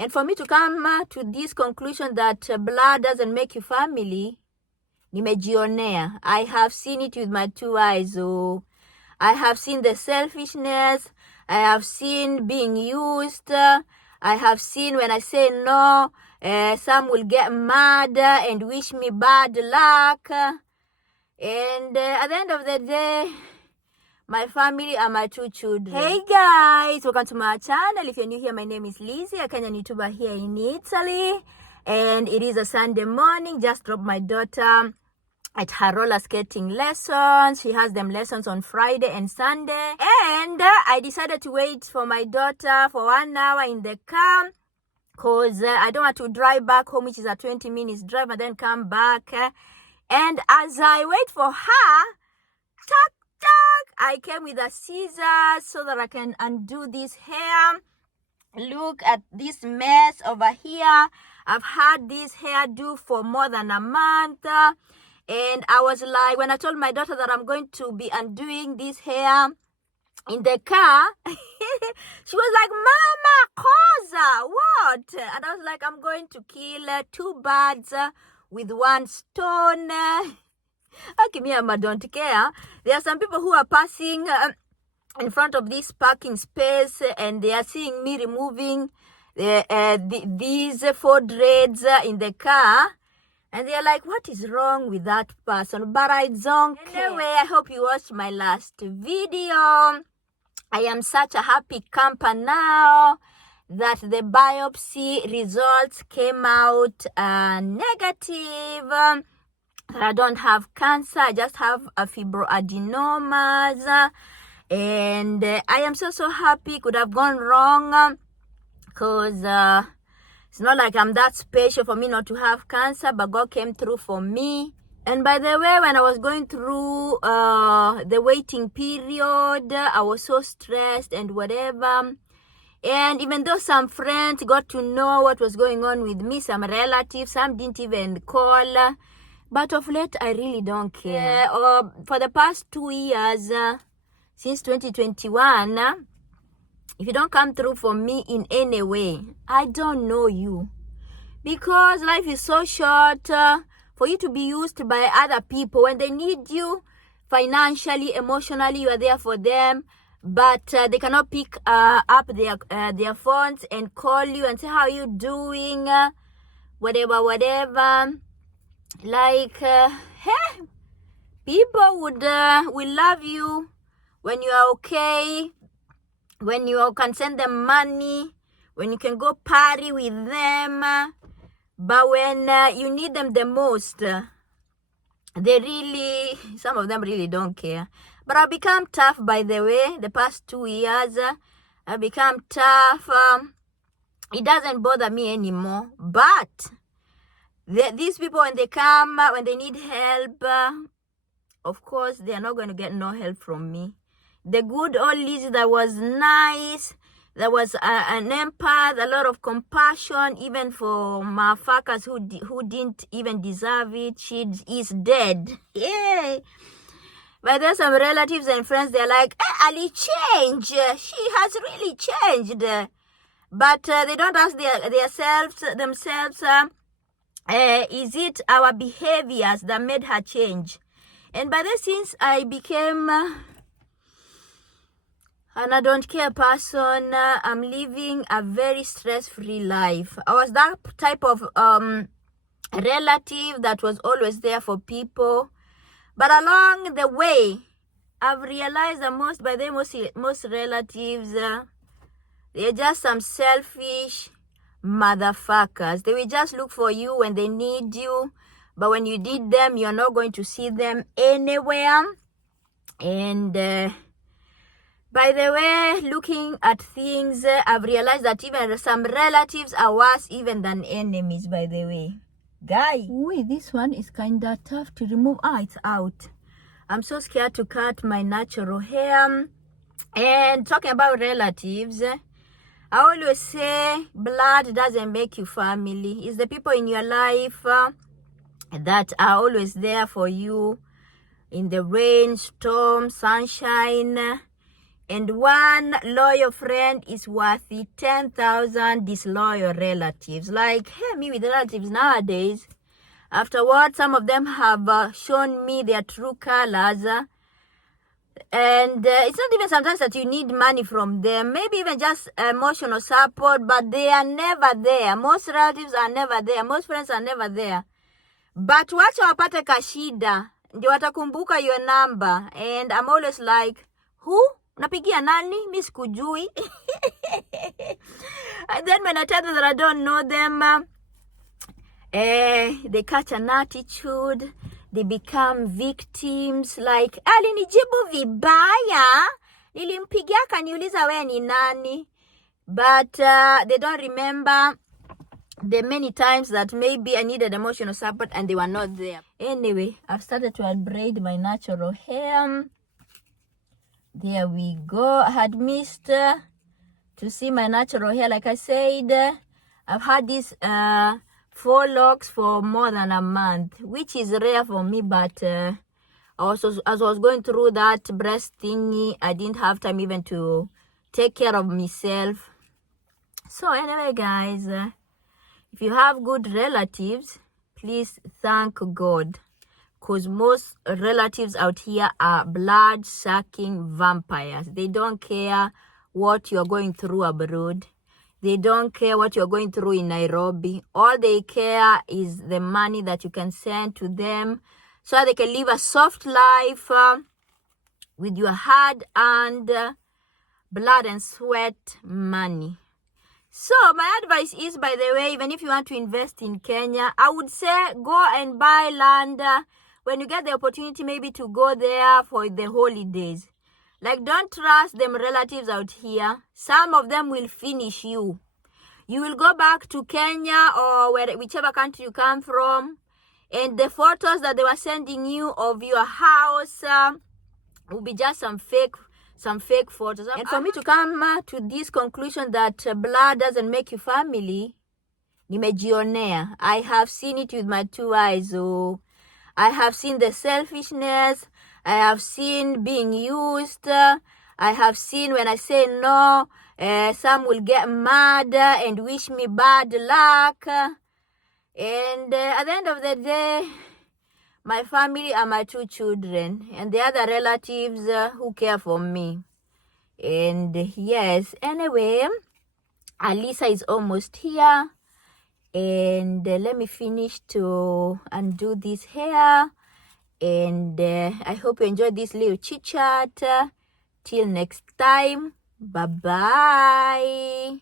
And for me to come to this conclusion that blood doesn't make you family, nimejionea. I have seen it with my 2 eyes. Oh, I have seen the selfishness. I have seen being used. I have seen when I say no, some will get mad and wish me bad luck. And at the end of the day, my family are my 2 children. Hey guys, welcome to my channel. If you're new here, my name is Lizzie, a Kenyan YouTuber here in Italy. And it is a Sunday morning. Just dropped my daughter at her roller skating lessons. She has them lessons on Friday and Sunday. And I decided to wait for my daughter for 1 hour in the car, because I don't want to drive back home, which is a 20 minutes drive, and then come back. And as I wait for her, I came with a scissors so that I can undo this hair. Look at this mess over here. I've had this hairdo for more than a month. And I was like, when I told my daughter that I'm going to be undoing this hair in the car, she was like, Mama, cosa, what? And I was like, I'm going to kill 2 birds with 1 stone. Okay, me, I don't care. There are some people who are passing in front of this parking space, and they are seeing me removing these 4 dreads in the car. And they're like, what is wrong with that person? But I don't care. Anyway, I hope you watched my last video. I am such a happy camper now that the biopsy results came out negative. I don't have cancer. I just have a fibroadenomas. And I am so happy. Could have gone wrong, because it's not like I'm that special for me not to have cancer, but God came through for me. And by the way, when I was going through the waiting period, I was so stressed and whatever. And even though some friends got to know what was going on with me, some relatives, some didn't even call. But of late, I really don't care. For the past 2 years, since 2021, if you don't come through for me in any way, I don't know you. Because life is so short for you to be used by other people. When they need you financially, emotionally, you are there for them. But they cannot pick up their phones and call you and say, how are you doing? Whatever. Like, hey, people will love you when you are okay, when you can send them money, when you can go party with them. But when you need them the most, some of them really don't care. But I've become tough, by the way. The past 2 years, I've become tough. It doesn't bother me anymore. But these people, when they come, when they need help, of course, they are not going to get no help from me. The good old Lizzie that was nice, that was an empath, a lot of compassion, even for motherfuckers who didn't even deserve it, she is dead. Yay! But there's some relatives and friends, they're like, Ali changed. She has really changed. But they don't ask themselves, is it our behaviors that made her change? And by this, since I became an I don't care person, I'm living a very stress-free life. I was that type of relative that was always there for people. But along the way, I've realized that most relatives, they're just some selfish motherfuckers. They will just look for you when they need you, but when you need them, you're not going to see them anywhere. And by the way, looking at things, I've realized that even some relatives are worse even than enemies, by the way. Guy, wait, this one is kind of tough to remove. It's out. I'm so scared to cut my natural hair. And talking about relatives, I always say blood doesn't make you family. It's the people in your life that are always there for you in the rain, storm, sunshine. And one loyal friend is worth 10,000 disloyal relatives. Like, hey, me with relatives nowadays, after what some of them have shown me their true colors, and it's not even sometimes that you need money from them, maybe even just emotional support, but they are never there. Most relatives are never there. Most friends are never there. But wacha wapate kashida, ndio watakumbuka your number. And I'm always like, who? Napigia nani? Mi sikujui. And then when I tell them that I don't know them, they catch an attitude. They become victims. Like, alinijibu vibaya. Nilimpigia kaniuliza we ni nani. But they don't remember the many times that maybe I needed emotional support and they were not there. Anyway, I've started to unbraid my natural hair. There we go. I had missed to see my natural hair. Like I said, I've had these 4 locks for more than a month, which is rare for me, but also as I was going through that breast thingy, I didn't have time even to take care of myself. So anyway, guys, if you have good relatives, please thank God, because most relatives out here are blood-sucking vampires. They don't care what you're going through abroad. They don't care what you're going through in Nairobi. All they care is the money that you can send to them so they can live a soft life with your hard-earned blood and sweat money. So my advice is, by the way, even if you want to invest in Kenya, I would say go and buy land when you get the opportunity, maybe to go there for the holidays. Like, don't trust them relatives out here. Some of them will finish you. You will go back to Kenya or whichever country you come from, and the photos that they were sending you of your house will be just some fake photos. And for me to come to this conclusion that blood doesn't make you family, nimejionea. I have seen it with my 2 eyes. Oh, I have seen the selfishness. I have seen being used. I have seen when I say no, some will get mad and wish me bad luck. And at the end of the day, my family are my 2 children and the other relatives who care for me. And yes, anyway, Alisa is almost here. And let me finish to undo this hair. And I hope you enjoyed this little chit chat. Till next time, bye bye.